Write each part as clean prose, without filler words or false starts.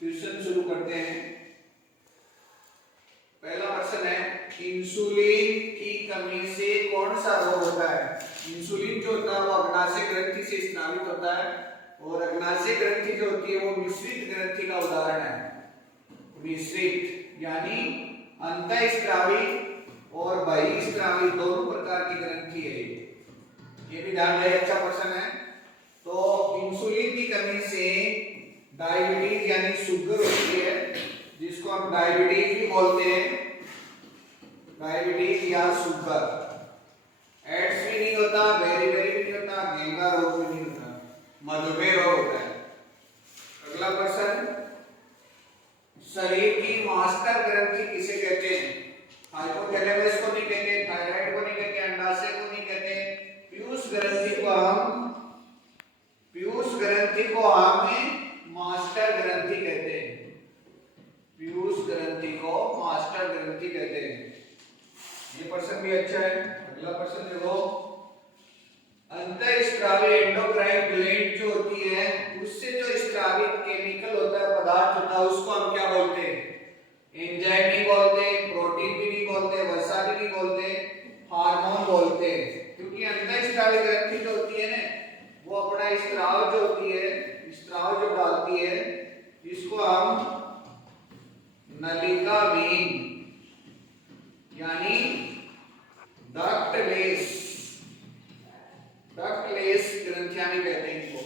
Question शुरू करते हैं। पहला प्रश्न है, इंसुलिन की कमी से कौन सा रोग होता है? इंसुलिन जो होता है वो अग्नाशय ग्रंथि से स्रावित होता है और अग्नाशय ग्रंथि जो होती है वो मिश्रित ग्रंथि का उदाहरण है। मिश्रित यानी अंतःस्रावी और बहिःस्रावी दोनों प्रकार की ग्रंथि है। ये भी ध्यान रहे, अच्छा प्रश्न है। तो इंसुलिन की कमी से डायबिटीज यानी शुगर होती है, जिसको हम डायबिटीज भी बोलते हैं, डायबिटीज या शुगर। एड्स भी नहीं होता, बेरी भी नहीं होता, घेंगा रोग भी नहीं होता, मधुमेह रोग होता है। अगला प्रश्न, शरीर की मास्टर ग्रंथि किसे कहते हैं? हाइपोथैलेमस को नहीं कहते, थायराइड को नहीं कहते, अंडाशय को नहीं कहते। पीयूष ग्रंथि को हम मास्टर ग्रंथि कहते हैं। पीयूष ग्रंथि को मास्टर ग्रंथि कहते हैं। ये प्रश्न भी अच्छा है। अगला प्रश्न देखो, अंतःस्रावी एंडोक्राइन ग्लैंड जो होती है उससे जो स्रावित केमिकल होता है, पदार्थ होता है, उसको हम क्या बोलते हैं? एंजाइम नहीं बोलते, प्रोटीन भी नहीं बोलते, वसा भी नहीं बोलते, हार्मोन बोलते हैं। क्योंकि अंतःस्रावी ग्रंथि जो होती है ना, वो अपना स्राव जो होती है, स्राव जो डालती है, इसको हम नलिका वेन यानी डक्टलेस ग्रंथियां भी कहते हैं इनको।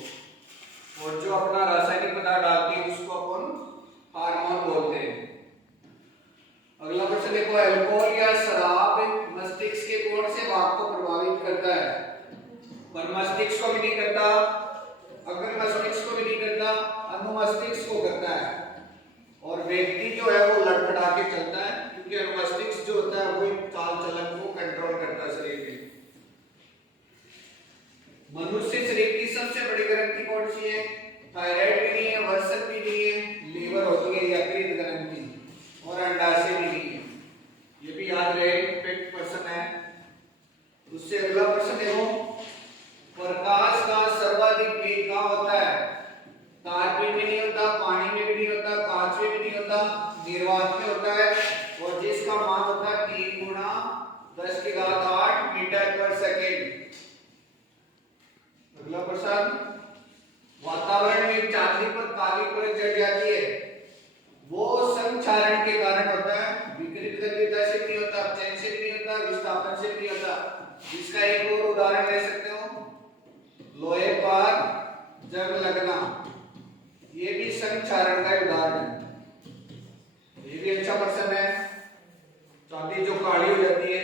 और जो अपना रासायनिक पदार्थ डालती है उसको अपन हार्मोन बोलते हैं। अगला प्रश्न देखो, अल्कोहल या शराब मस्तिष्क के कौन से भाग को प्रभावित करता है? पर मस्तिष्क को भी नहीं करता, अग्र मस्तिष्क को भी नहीं करता, अनुमस्तिष्क को करता है। और व्यक्ति जो है वो लड़खड़ा के चलता है, क्योंकि अनुमस्तिष्क जो होता है वो चाल चलन को कंट्रोल करता है शरीर में। मनुष्य शरीर की सबसे बड़ी ग्रंथि कौन सी है? थायराइड भी नहीं है, वसा भी नहीं है, लीवर होती है यकृत ग्रंथि, और अंडाशय भी नहीं है। ये भी याद रहे, इम्पैक्ट प्रश्न है। उससे अगला प्रश्न देखो, प्रकाश का सर्वाधिक वेग कहाँ होता है? तारपीन में नहीं होता, पानी में भी नहीं होता, कांच में भी नहीं होता, निर्वात में होता है, और जिसका मान होता है 3 × 10⁸ मीटर पर सेकेंड। अगला प्रश्न, वातावरण में चांदी पर काली परत चढ़ जाती है, वो संक्षारण के कारण होता है, विकृत गतिविधि से नहीं होता, अपचयन से नहीं होता, विस्थापन से नहीं होता। इसका एक और उदाहरण ले सकते हो, लोहे पर जंग लगना, ये भी संक्षारण का उदाहरण है। ये भी अच्छा प्रश्न है। चांदी जो काली हो जाती है,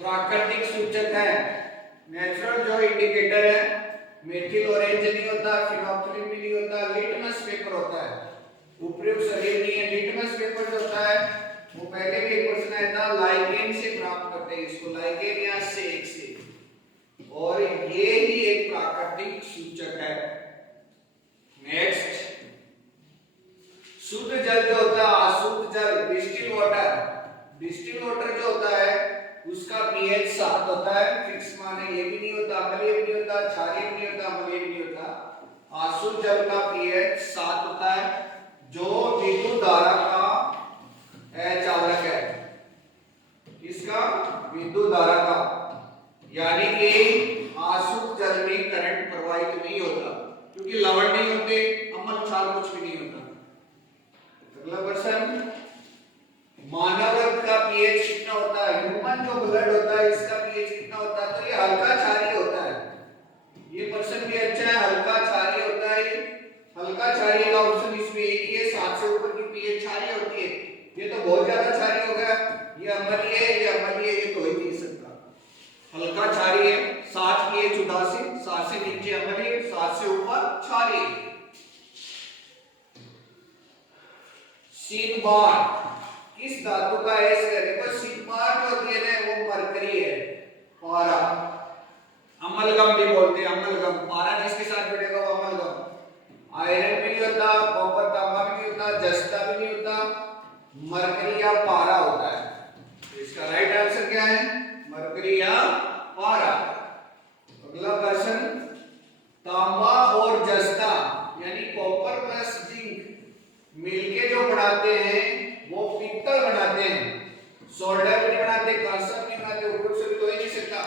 प्राकृतिक सूचक है, नेचुरल जो इंडिकेटर है, मेथिल ऑरेंज नहीं होता, फिनोल्फिन भी नहीं होता, लिटमस पेपर होता है। उपयुक्त शरीर नहीं है। लिटमस पेपर जो होता है वो पहले भी एक प्रश्न आया था, लाइकेन से प्राप्त करते हैं इसको, लाइकेन या सेक से, और ये ही एक प्राकृतिक सूचक है। नेक्स्ट, शुद्ध जल जो होता है, अशुद्ध जल, डिस्टिल वाटर जो होता है उसका पीएच 7 होता है, फिक्स मान है। ये भी नहीं होता, अम्लीय भी नहीं होता, क्षारीय भी नहीं होता, अम्लीय भी नहीं होता। अशुद्ध जल का पीएच 7 होता है, जो विद्युत धारा का चालक है। इसका विद्युत धारा का, यानी कि अशुद्ध जल में करंट प्रवाहित नहीं होता, क्योंकि लवण नहीं होते, अम्ल क्षार कुछ भी नहीं होता। अगला प्रश्न, मानव रक्त का पीएच कितना होता है? ह्यूमन जो ब्लड होता है इसका पीएच कितना होता है? तो ये हल्का क्षारीय होता है। ये प्रश्न भी अच्छा है, हल्का क्षारीय होता है। हल्का क्षारीय का ऑप्शन इसमें एक ही है, 7 से ऊपर की पीएच क्षारीय होती है। ये तो बहुत ज्यादा क्षारीय हो गया, ये अम्लीय है, ये अम्लीय, ये तो ही नहीं सकता। हल्का क्षारीय 7 पीएच उदासीन, 7 से नीचे अम्लीय, 7 से ऊपर क्षारीय। सिनबार किस धातु का है? देखो सिनबार जो होती है ना वो मरकरी है, पारा। अमलगम भी बोलते हैं, अमलगम, पारा जिसके साथ जुड़ेगा वो अमलगम। आयरन भी नहीं होता, कॉपर तांबा भी नहीं होता, जस्ता भी नहीं होता, मरकरी या पारा होता है। तो इसका राइट आंसर क्या है? मरकरी या पारा। अगला प्रश्न, तांबा और जस्ता यानी कॉपर प्लस जिंक मिलके जो बनाते हैं वो पित्तल बनाते हैं। सोल्डर भी नहीं बनाते, कांसा भी नहीं बनाते, ऊपर से भी तो ही नहीं सकता।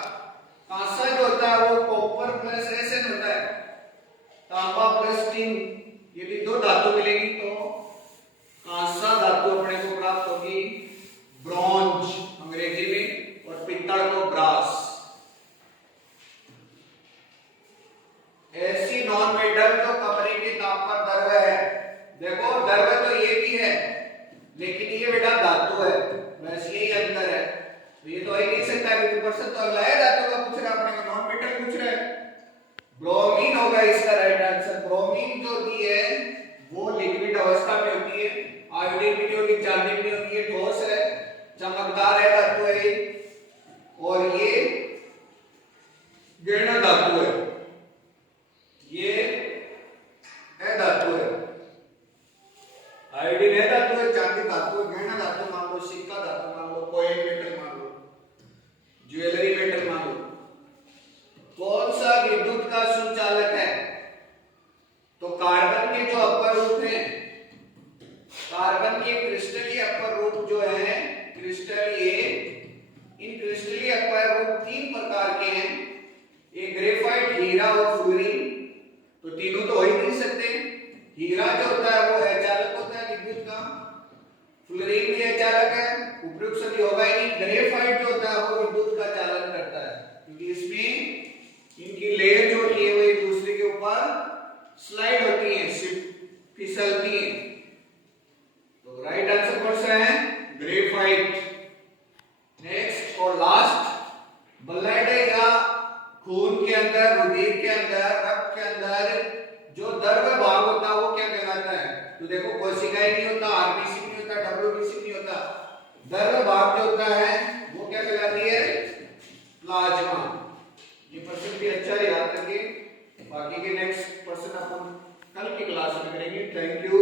कांसा जो होता है वो कॉपर प्लस एसएन होता है, तांबा प्लस टिन, यदि दो धातु मिलेगी तो कांसा धातु अपने को प्राप्त होगी ब्रॉन्ज अंग्रेजी में, और पित्तल को ब्रास। ऐसी नॉन मेटल जो कमरे के ताप पर द्रव्य है, देखो द्रव्य तो ये भी है लेकिन ये बेटा धातु है, बस यही अंतर है। तो ये तो हो ही नहीं सकता क्योंकि पर्सन तो अगला है धातु का पूछ रहा है, अपने को नॉन मेटल पूछ रहा है। ब्रोमीन होगा इसका राइट आंसर। ब्रोमीन जो होती है वो लिक्विड अवस्था में होती है, आयोडीन भी नहीं होगी, चांदी भी नहीं होगी, ये ठोस है, चमकदार है धातु है, और ये गैर धातु है, ये है धातु है। आयोडीन है धातु है, चांदी धातु है, गहना धातु मान लो, सिक्का धातु मान लो, कॉइन मेटल मान लो, ज्वेलरी मेटल मान लो। कौन सा विद्युत का सुचालक है? तो कार्बन के जो अपर रूप हैं, कार्बन के क्रिस्टलीय अपर रूप जो है क्रिस्टलीय, इन क्रिस्टलीय अपर रूप तीन प्रकार के हैं, एक ग्रेफाइट, हीरा और फ्लोरीन। तो तीनों तो हो ही नहीं सकते। हीरा जो होता है वो अचालक होता है विद्युत का, फ्लोरीन भी अचालक है, उपयुक्त सभी होगा ही नहीं। ग्रेफाइट जो होता है वो विद्युत का चालन करता है क्योंकि इसमें इनकी लेयर जो होती है वो एक दूसरे के ऊपर स्लाइड होती है, फिसलती है। तो राइट आंसर कौन सा है? ग्रेफाइट। नेक्स्ट और लास्ट, ब्लड या खून के अंदर, रुधिर के अंदर, रक्त के अंदर जो द्रव्य भाग होता है वो क्या कहलाता है? तो देखो कोशिकाएं नहीं होता, आरबीसी नहीं होता, डब्ल्यूबीसी नहीं होता, द्रव्य भाग जो होता है वो क्या कहलाती है? प्लाज्मा। ये प्रश्न भी अच्छा याद रखिए, बाकी के नेक्स्ट प्रश्न अपन कल की क्लास में करेंगे। Thank you.